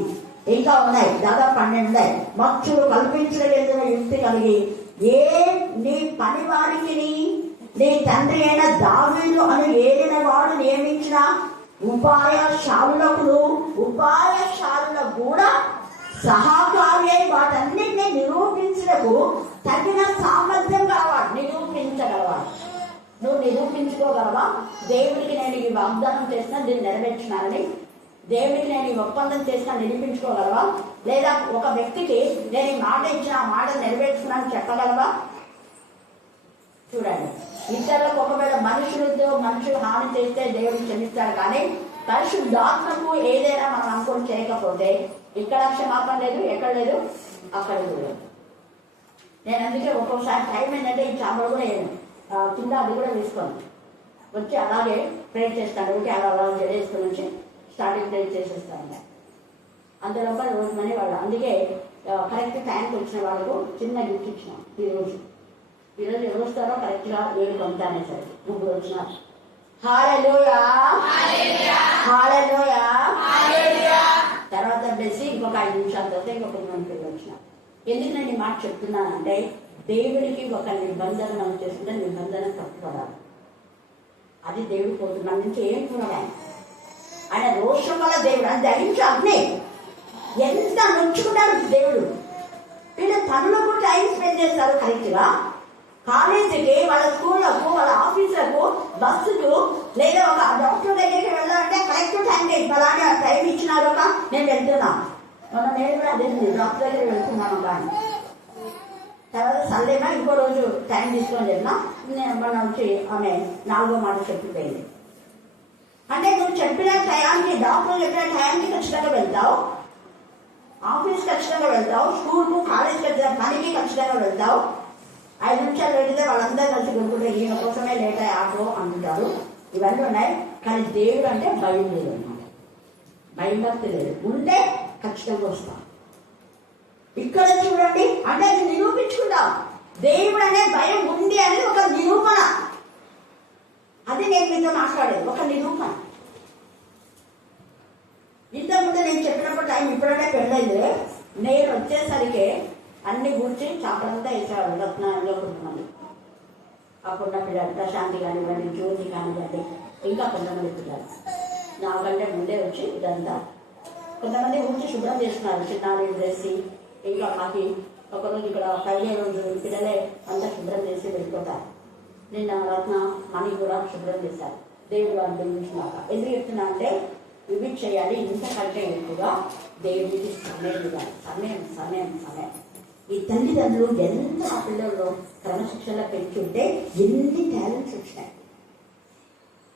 ఇంకా ఉన్నాయి, దాదాపు 12 ఉన్నాయి. మచ్చులు కల్పించలేదన్న యుక్తి కలిగి ఏ నీ పని వారికి నీ తండ్రి అయిన దావీదు అని ఏలిన వాడు నియమించిన ఉపాయశాలులకు కూడా సహకారి అయి వాటన్నిటిని నిరూపించడకు తగిన సామర్థ్యం కావాలి. నిరూపించగలవాడు. నువ్వు నిరూపించుకోగలవా? దేవుడికి నేను ఈ వాగ్దానం చేసినా దీన్ని నెరవేర్చినానని, దేవుడికి నేను ఈ ఒప్పందం చేసినా నిరూపించుకోగలవా? లేదా ఒక వ్యక్తికి నేను ఈ మాట ఇచ్చిన ఆ మాట నెరవేర్చుకున్నాను చెప్పగలవా? చూడండి, ఇతరులకు ఒకవేళ మనుషులు హాని చేస్తే దేవుడు క్షమిస్తాడు, కానీ పరిశుద్ధాత్మకు ఏదైనా మనం అనుకోని చేయకపోతే ఇక్కడ క్షమాపణ లేదు, ఎక్కడ లేదు, అక్కడ లేదు. నేను అందుకే ఒక్కొక్కసారి టైం ఏంటంటే ఈ చాపలు కూడా కింద అది కూడా వేసుకోను, వచ్చి అలాగే ప్రే చేస్తాను. ఓకే, అలా జడేసుకొని వచ్చి స్టార్టింగ్ ప్రే చేసేస్తాను. అంతలోపల రోజు మనీ వాళ్ళు. అందుకే కరెక్ట్ టైంకి వచ్చిన వాళ్ళకు చిన్న గిఫ్ట్ ఇచ్చినాం. ఈరోజు ఎవరు వస్తారో కరెక్ట్గా 7 పొందుతానే సరే 3 వచ్చినారు. హల్లెలూయా, హల్లెలూయా. తర్వాత వచ్చేసి ఇంకొక 5 నిమిషాల తర్వాత ఇంకొక 10 పిల్లలు వచ్చినారు. ఎందుకు నేను ఈ మాట చెప్తున్నానంటే దేవుడికి ఒక నిబంధన మనం చేసుకుంటే నిబంధన కట్టుకోవాలి. అది దేవుడు పోతుంది మన నుంచి ఏం చూడాలి. ఆయన రోషం వల్ల దేవుడు అని దహించి అగ్ని ఎంత నొచ్చుకున్నాడు దేవుడు. వీళ్ళు పనులకు టైం స్పెండ్ చేస్తారు కరెక్ట్గా. కాలేజీకి, వాళ్ళ స్కూళ్ళకు, వాళ్ళ ఆఫీసులకు, బస్సుకు, లేదా ఒక డాక్టర్ దగ్గరికి వెళ్ళాలంటే కరెక్ట్ టైంకి ఫలానా టైం ఇచ్చినారు. నేను వెళ్తున్నాను. నేను కూడా అదే డాక్టర్ దగ్గర వెళ్తున్నాను. కానీ తర్వాత సందేమా ఇంకో రోజు టైం తీసుకొని వెళ్ళినా మన వచ్చి ఆమె 4వ మాట చెప్పిపోయింది. అంటే నువ్వు చెప్పిన టయానికి, డాక్టర్ చెప్పిన టయానికి ఖచ్చితంగా వెళ్తావు, ఆఫీస్ ఖచ్చితంగా వెళ్తావు, స్కూల్కు, కాలేజ్కి వచ్చిన పనికి ఖచ్చితంగా వెళ్తావు. 5 నిమిషాలు వెళితే వాళ్ళందరూ కలిసి కొనుక్కుంటే ఈయన కోసమే లేట్ అయ్యి ఆటో అంటుంటారు. ఇవన్నీ ఉన్నాయి. కానీ దేవుడు అంటే భయం లేదు అన్నమాట. భయం భక్తి లేదు. ఉంటే ఖచ్చితంగా వస్తాం. ఇక్కడ చూడండి, అంటే అది నిరూపించుకుంటాం. దేవుడు అనే భయం ఉంది అని ఒక నిరూపణ. అది నేను మీతో మాట్లాడేది ఒక నిరూపణ. ఇంతకుముందు నేను చెప్పినప్పుడు టైం ఇప్పుడంటే పెళ్ళైంది. నేను వచ్చేసరికి అన్ని గురించి చేపలంతా వేసేవాళ్ళు. రత్నాల్లో కొంతమంది, అప్పుడున్న పిల్లలు ప్రశాంతి కానివ్వండి, జ్యోతి కానివ్వండి, ఇంకా కొంతమంది పిల్లలు నాకంటే ముందే వచ్చి ఇదంతా కొంతమంది ఊరికి శుభ్రం చేస్తున్నారు. చిన్నారి డ్రెస్సి, ఇంకా మాకి ఒకరోజు ఇక్కడ 15 రోజులు పిల్లలే అంతా శుభ్రం చేసి వెళ్ళిపోతారు. నిన్న రత్న మనీ కూడా శుభ్రం చేశారు. దేవుడు అనుభవించినాక ఎందుకు చెప్తున్నా అంటే ఇవి చేయాలి. ఇంతకంటే ఎక్కువగా దేవుడికి సమయం ఇవ్వాలి. సమయం. ఈ తల్లిదండ్రులు ఎంత ఆ పిల్లల్లో క్రమశిక్షణలో పెంచుంటే ఎన్ని టాలెంట్స్ వచ్చినాయి.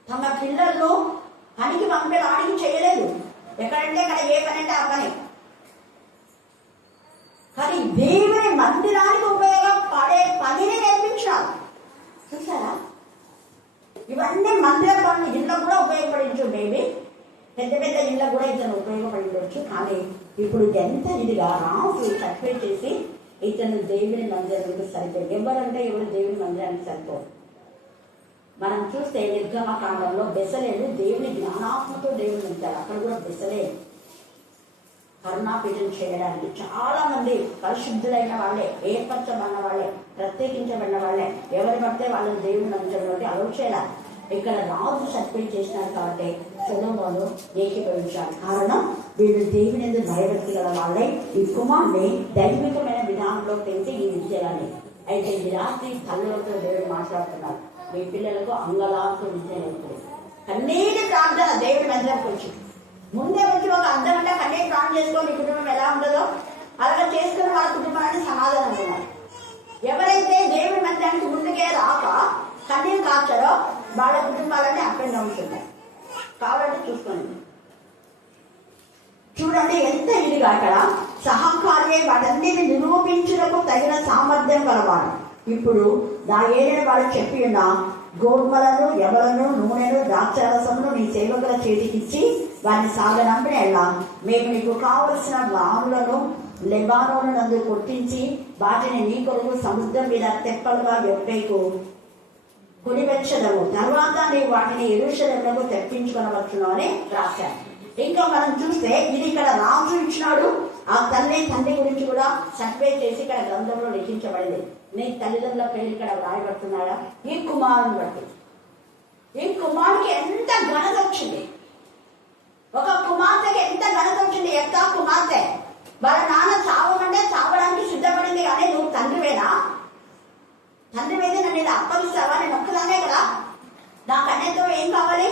తమ పిల్లల్లో పనికి పంపడానికి చేయలేదు. ఎక్కడంటే అక్కడ ఏ పని అంటే ఆ పని. కానీ దేవుని మందిరానికి ఉపయోగపడే పనిని నేర్పించాలి. చూసారా, ఇవన్నీ మందిర పనులు ఇళ్ళకు కూడా ఉపయోగపడించు. మేబీ పెద్ద ఇళ్ళకు కూడా ఇతను ఉపయోగపడించవచ్చు. కానీ ఇప్పుడు ఎంత ఇదిగా రాజు సర్టిఫైడ్ చేసి ఇతను దేవుని మందిరానికి సరిపోయి. ఎవరంటే ఎవరు దేవుని మందిరానికి సరిపోదు. మనం చూస్తే నిర్గమకాండంలో బెసలేలు దేవుని జ్ఞానాత్మతో దేవుని ఉంచారు. అక్కడ కూడా బెసలేలు కరుణాపీఠం చేయడానికి చాలా మంది పరిశుద్ధులైన వాళ్ళే, ఏర్పరచబడిన వాళ్ళే, ప్రత్యేకించబడిన వాళ్ళే. ఎవరి పడితే వాళ్ళని దేవుని మందిరంలోకి అలౌ చేయాలి. ఇక్కడ రాజు సర్టిఫైడ్ చేసినారు కాబట్టి సొలొమోను ఏకీభవించారు. కారణం వీళ్ళు దేవుని ఎందుకు భయభక్తి గల వాళ్ళే ఈ కుమారుని దైవికమైన విధానంలో పెంచి ఈ విద్యలని. అయితే ఈ రాత్రి తల్లులతో దేవుడు మాట్లాడుతున్నారు. మీ పిల్లలకు అంగలాంతో విద్య నేర్పుతుంది. కన్నీటి ప్రార్థన దేవుడి మందిరంకి వచ్చి ముందే వచ్చి ఒక అర్థమంటే కన్నీటి ప్రార్థన చేసుకో, మీ కుటుంబం ఎలా ఉంటుందో అలాగే చేసుకుని వాళ్ళ కుటుంబాన్ని సమాధానం ఉన్నారు. ఎవరైతే దేవుడి మందిరానికి ముందుకే రాక కన్నీరు కాచారో వాళ్ళ కుటుంబాలన్నీ అప్ అండ్ డౌన్స్ ఉంటాయి. కాబట్టి చూడండి ఎంత ఇదిగా అక్కడ సహకార్యే వాటన్నిటిని నిరూపించుటకు తగిన సామర్థ్యం కలవాడు. ఇప్పుడు నా ఏదైనా వాడు చెప్పి ఉన్న గోధుమలను, ఎవలను, నూనెను, ద్రాక్షారసమును నీ సేవకుల చేతికిచ్చి వారిని సాగనంపిన ఎలా మేము నీకు కావలసిన వాములను లెబానోను నందు కొట్టించి వాటిని నీ కొరకు సముద్రం మీద తెప్పలుగా ఎప్పేకు కొనివెచ్చదము. తర్వాత నీవు వాటిని యెరూషలేమునకు తెప్పించుకొనవచ్చును అని రాశారు. ఇంకా మనం చూస్తే ఇది ఇక్కడ రాజు ఇచ్చినాడు. ఆ తండ్రి గురించి కూడా సర్వే చేసి ఇక్కడ గ్రంథంలో లిఖించబడింది. నీ తల్లిదండ్రుల పేరు ఇక్కడ వ్రాయబడుతున్నాడా? ఈ కుమారుని బట్టి. ఈ కుమారుడికి ఎంత ఘనత వచ్చింది. ఒక కుమార్తెకి ఎంత ఘనత వచ్చింది. ఎక్కా కుమార్తె వాళ్ళ నాన్న చావమంటే చావడానికి సిద్ధపడింది. కానీ నువ్వు తండ్రివేనా? తండ్రి మీద నన్ను ఇలా అప్పగిస్తావా? నేను ఒక్కదానే కదా. నా కన్యతో ఏం కావాలి?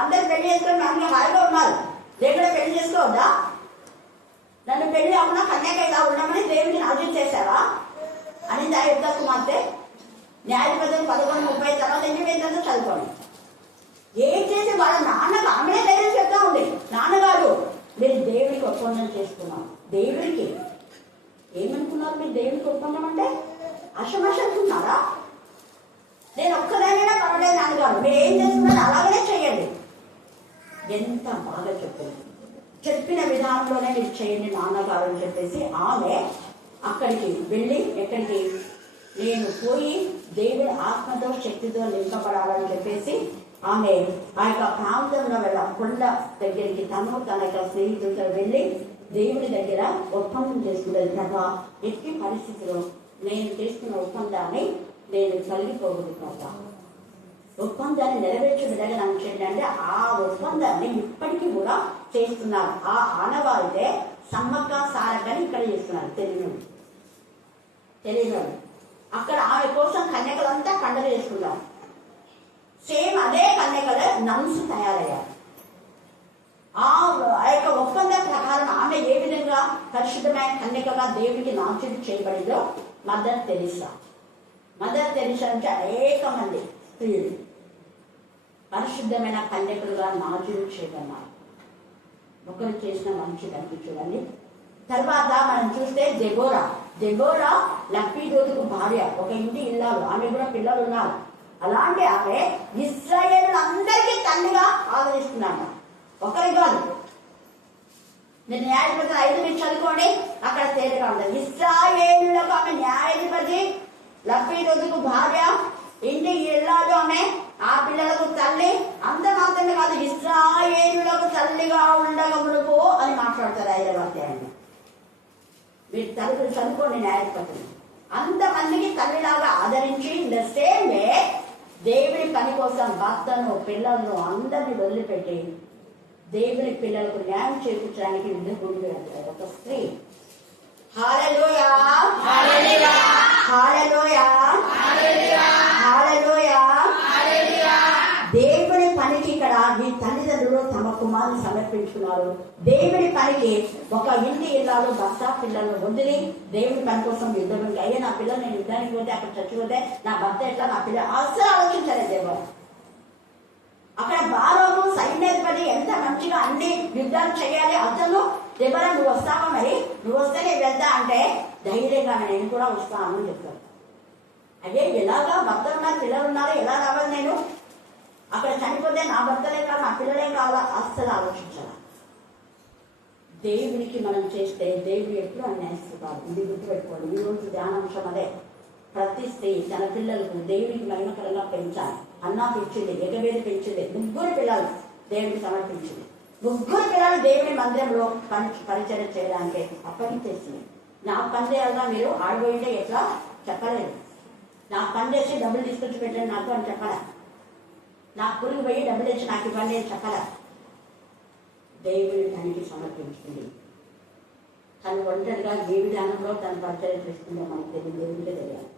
అందరు పెళ్లి చేసుకొని మనకి హాయిగా ఉన్నారు. దేవుడు పెళ్లి చేసుకోవద్దా? నన్ను పెళ్లి అవునా కన్యక ఇలా ఉన్నామని దేవుడిని ఆలోచన చేశావా అని యుద్ధ కుమార్తె. న్యాయాధిపతులు 11:30 తర్వాత ఒప్పందం చేసుకున్నాం దేవుడికి. ఏమనుకున్నారు మీరు? దేవుడికి ఒప్పందం అంటే అశమశ అనుకున్నారా? నేను ఒక్కదానైనా పర్వాలేదు అనగాను, మీరు ఏం చేస్తున్నారు అలాగనే చేయండి. ఎంత బాగా చెప్పిన విధానంలోనే మీరు చేయండి నాన్నగారు అని చెప్పేసి ఆమె అక్కడికి వెళ్ళి, ఎక్కడికి? నేను పోయి దేవుడి ఆత్మతో శక్తితో నింపబడాలని చెప్పేసి ఆమె ఆ యొక్క ప్రాంతంలో వెళ్ళ కొండ దగ్గరికి తన యొక్క స్నేహితులతో వెళ్ళి దేవుడి దగ్గర ఒప్పందం చేసుకునేది. ప్రభా, ఎట్టి పరిస్థితిలో నేను చేసుకున్న ఒప్పందాన్ని నేను కలిగిపోకూడదు ప్రభా, ఒప్పందాన్ని నెరవేర్చే విధంగా నన్ను చేయండి అంటే ఆ ఒప్పందాన్ని ఇప్పటికీ కూడా చేస్తున్నారు. ఆ ఆనవాయితే సమ్మక్క సారకని ఇక్కడ చేస్తున్నారు. తెలియదు అక్కడ ఆమె కోసం కన్యకలంతా కండలు చేసుకున్నారు. సేమ్ అదే కన్యకలు నమ్స్ తయారయ్యారు. ఆ యొక్క ఒప్పందం ప్రకారం ఆమె ఏ విధంగా పరిశుద్ధమైన కన్యకగా దేవుడికి నాశనం చేయబడిందో మదర్ తెరీసా నుంచి అనేక మంది స్త్రీలు పరిశుద్ధమైన కన్యకలుగా నాశనం చేయబడినారు. ఒకరు చేసిన మంచి తగ్గి చూడండి. తర్వాత మనం చూస్తే దెబోరా లప్పీదోతుకు భార్య, ఒక ఇంటి ఇల్లాలు, ఆమె కూడా పిల్లలు ఉన్నారు. అలాంటి ఆమె ఇశ్రాయేలులందరికీ తల్లిగా ఆదరిస్తున్నాడు. ఒకరి కాదు. నేను న్యాయాధిపతి 5 మీరు చదువుకోండి, అక్కడ తేలిగా ఉంటుంది. ఇశ్రాయేలులకు ఆమె న్యాయాధిపతి, లప్పీదోతుకు భార్య, ఇంటి ఇల్లాలు ఆమె, ఆ పిల్లలకు తల్లి. అంత మాత్రమే కాదు, ఇశ్రాయేలులకు తల్లిగా ఉండగమునుకో అని మాట్లాడతారు 5వ అధ్యాయంలో. మీరు తల్లి చదువుకోండి న్యాయపతిని. అంతమందికి తల్లిలాగా ఆదరించి ఇన్ ద సేమ్ వే దేవుడి పని కోసం భర్తను పిల్లలను అందరినీ వదిలిపెట్టి దేవుడి పిల్లలకు న్యాయం చేకూర్చడానికి ముందుకు వెళ్తారు ఒక స్త్రీ. హల్లెలూయా, హల్లెలూయా, హల్లెలూయా, హల్లెలూయా. దేవుడి పనికి ఇక్కడ మీ తల్లిదండ్రులు తమ కుమారుని సమర్పించుకున్నారు. దేవుడి పనికి ఒక ఇంటి ఇల్లాలు భర్త పిల్లలను వదిలి దేవుడి పని కోసం యుద్ధం. అయ్యే నా పిల్లలు నేను యుద్ధానికి పోతే అక్కడ చచ్చిపోతే నా భర్త ఎట్లా, నా పిల్లలు అస్సలు ఆలోచించలేదు దేవుడు. అక్కడ బారోను సైన్యాధిపతి ఎంత మంచిగా అన్ని యుద్ధాలు చేయాలి. అతను దెబ్బరా నువ్వు వస్తావా, మరి నువ్వు వస్తే నేను వెళ్తా అంటే ధైర్యంగా నేను కూడా వస్తాను అని చెప్తాను. అయ్యే ఎలాగా భర్త ఉన్నారు, పిల్లలు ఉన్నారు, ఎలా రావాలి నేను? అక్కడ చనిపోతే నా భర్తలే కాదు, నా పిల్లలే కావాలా? అస్సలు ఆలోచించాల. దేవుడికి మనం చేస్తే దేవుడు ఎప్పుడు అన్యాయిస్తున్నారు. ఇది గుర్తుపెట్టుకోండి. ఈ రోజు ధ్యానాంశం అదే. ప్రతి స్త్రీ తన పిల్లలకు దేవుడికి మహిమకరంగా పెంచాలి. అన్నా పెంచింది, ఎగవేది పెంచింది. 3 పిల్లలు దేవుడికి సమర్పించింది. 3 పిల్లలు దేవుడి మందిరంలో పరిచయం చేయడానికి అప్పగించేసింది. నా పని చేయాలిగా మీరు ఆడిపోయింటే ఎట్లా చెప్పలేదు. నా పని చేసి డబ్బులు తీసుకొచ్చి పెట్టండి నాకు అని చెప్పాలా. నా పురుగు పోయి డబ్బులు ఇచ్చి నాకు ఇవ్వండి అని చెప్పాలా. దేవుడి తనకి సమర్పించింది. తను ఒంటరిగా ఏ విధానంలో తను పరిచయం చేస్తుందో మనకు తెలియదు, దేవుడికే తెలియాలి.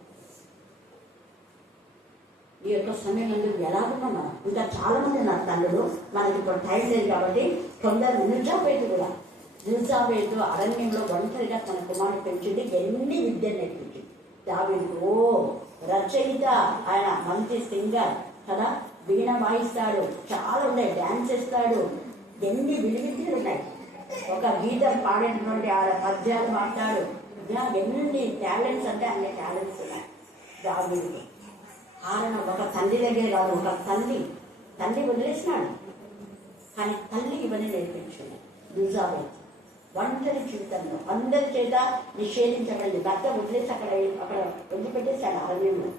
ఈ యొక్క సమయంలో ఎలా ఉన్నాం మనం? ఇంకా చాలా మంది ఉన్నారు తండ్రులు. మనకి ఇప్పుడు టైం లేదు కాబట్టి కొందరు నిల్జాబేతు అరణ్యంలో ఒంటరిగా తన కుమారుడు పెంచింది. ఎన్ని విద్యను నేర్పించింది. దావీదు రచయిత, ఆయన మంచి సింగర్ కదా, వీణ వాయిస్తాడు, చాలా ఉన్నాయి, డ్యాన్స్ చేస్తాడు, ఎన్ని విలువిద్యలు ఉన్నాయి. ఒక గీతం పాడేటువంటి 6 పద్యాలు మాట్లాడు. ఎన్ని టాలెంట్స్ అంటే అన్ని టాలెంట్స్ ఉన్నాయి దావీదుకి. ఆయన ఒక తల్లి దగ్గర కాదు, ఒక తల్లి వదిలేసినాడు, కానీ తల్లి ఇవన్నీ నేర్పించింది. నిజాబేత్ ఒంటరి జీవితంలో అందరి చేత నిషేధించబడింది. భర్త వదిలేసి అక్కడ వదిలిపెట్టేశాడు అరణ్యంలో.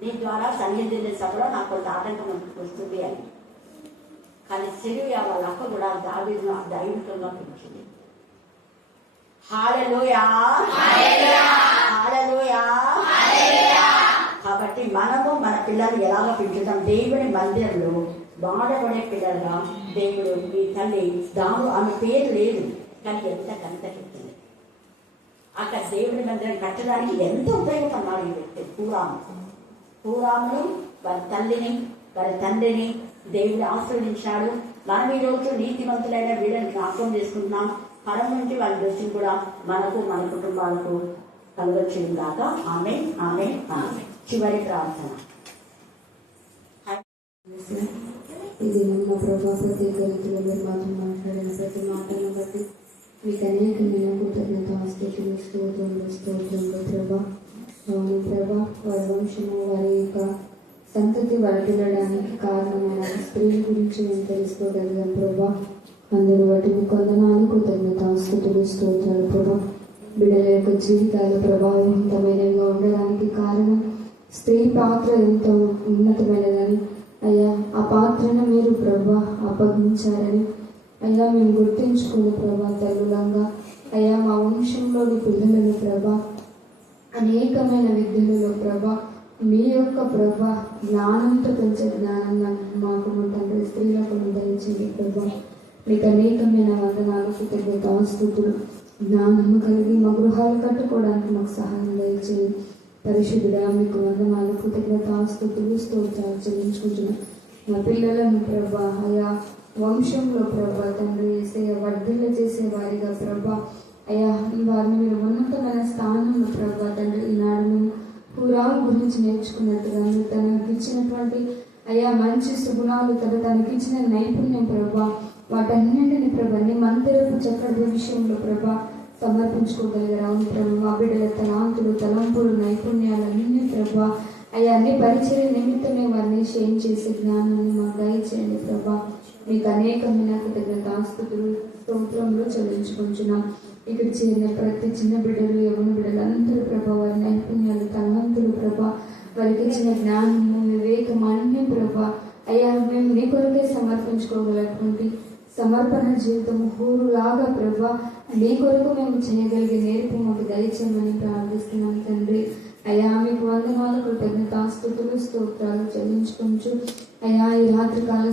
నీ ద్వారా సన్నిధి సభలో నాకు కొంత ఆటంకం వస్తుంది అని. కానీ సిరియా వాళ్ళ అక్క కూడా దావీదును దైవికంగా పెంచింది. హల్లెలూయా, హల్లెలూయా. కాబట్టి మనము మన పిల్లలు ఎలాగ పెంచుతాం? దేవుని మందిరంలో బాధపడే పిల్లలుగా దేవుడు ఈ తల్లి ఆమె పేరు లేదు, కానీ ఎంత కవిత చెప్తుంది. అక్కడ దేవుని మందిరం కట్టడానికి ఎంత ఉపయోగపడ్డాడు ఈ వ్యక్తి. పూరామును వారి తల్లిని వారి తండ్రిని దేవుడు ఆశీర్వదించాడు. మనం ఈ రోజు నీతిమంతులైన వీళ్ళని జ్ఞాపకం చేసుకుంటున్నాం. పరం నుంచి వాళ్ళ దృష్టిని కూడా మనకు మన కుటుంబాలకు కలగొచ్చింది దాకా. ఆమేన్, ఆమేన్, ఆమేన్. చివరి ప్రార్థన. ఇది మా ప్రభా ప్రత్యేక రీతిలో మీరు మాతో మాట్లాడిన ప్రతి మాటను బట్టి మీకు అనేకమైన కృతజ్ఞత స్థితులు స్తోత్రంలో ప్రభా. అవును ప్రభా, వారి వంశము వారి యొక్క సంతతి వర్ధిల్లడానికి కారణమైన స్త్రీల గురించి మేము తెలుసుకోగలిగాం ప్రభా. అందరూ బట్టి మీకు వందనాలు, కృతజ్ఞత స్థుతులు స్తోత్రాలు ప్రభా. బిడ్డల యొక్క జీవితాలు ప్రభావవంతమైనవిగా ఉండడానికి కారణం స్త్రీ పాత్ర ఎంతో ఉన్నతమైనదని అయ్యా, ఆ పాత్రను మీరు ప్రభా అప్పగించారని అయ్యా మేము గుర్తించుకున్న ప్రభా తల్లులంగా అయ్యా మా వంశంలోని పిల్లలను ప్రభా అనేకమైన విద్యలలో ప్రభా మీ యొక్క ప్రభా జ్ఞానంతో పెంచే జ్ఞానం మాకు మా తండ్రి స్త్రీలకు దయచేది ప్రభా. మీకు అనేకమైన వందనాలు, కృతజ్ఞతాస్తుతులు. జ్ఞానము కలిగి మా గృహాలు కట్టుకోవడానికి మాకు సహాయం దయచేది. పరిశుద్ధుడా మీకు వందనాలు, కృతజ్ఞతాస్తుతులు, స్తోత్రాలు చెల్లించుకుంటున్నాం. మా పిల్లలను ప్రభా అయా వంశంలో ప్రభా తండ్రి ఏసయ్య వర్ధిల్ల చేసే వారిగా ప్రభా అయ్యా వారిని మీరు ఉన్నతమైన స్థానంలో ప్రభా తండ్రి ఈనాడు మేము పురాల గురించి నేర్చుకున్నట్టుగా మీరు తనకి ఇచ్చినటువంటి అయ్యా మంచి సుగుణాలు తనకి ఇచ్చిన నైపుణ్యం ప్రభా వాటన్నింటిని ప్రభా నీ మందిరపు చక్కటి విషయంలో ప్రభా సమర్పించుకోగలిగారు. అవును ప్రభు, మా బిడ్డల తలాంతులు తలంపులు నైపుణ్యాలన్నీ ప్రభా అయ్యా అన్ని పరిచయ నిమిత్తమే వారిని షేమ్ చేసే జ్ఞానాన్ని మాకు దయచేయండి ప్రభా. మీకు అనేకమైన కృతజ్ఞతాస్తుతులు స్తోత్రంలో చెల్లించుకుంటున్నాం. ఇక్కడ చేరిన ప్రతి చిన్న బిడ్డలు యవన బిడ్డలు అందరూ ప్రభా వారి నైపుణ్యాలు తలంతులు ప్రభా వారికి ఇచ్చిన జ్ఞానము వివేకం అన్నీ ప్రభా అయ్యా మేము నీ కొరకే సమర్పించుకోగలటువంటి సమర్పణ జీవితం ఊరులాగా ప్రభా నీ కొరకు మేము చేయగలిగే నేర్పు మాకు దయచేయమని ప్రార్థిస్తున్నాం తండ్రి. అయ్యా మీకు వందనాలు, కృతజ్ఞతాస్తుతులు స్తోత్రాలు చెల్లించుకుంటూ అయ్యా ఈ రాత్రికాల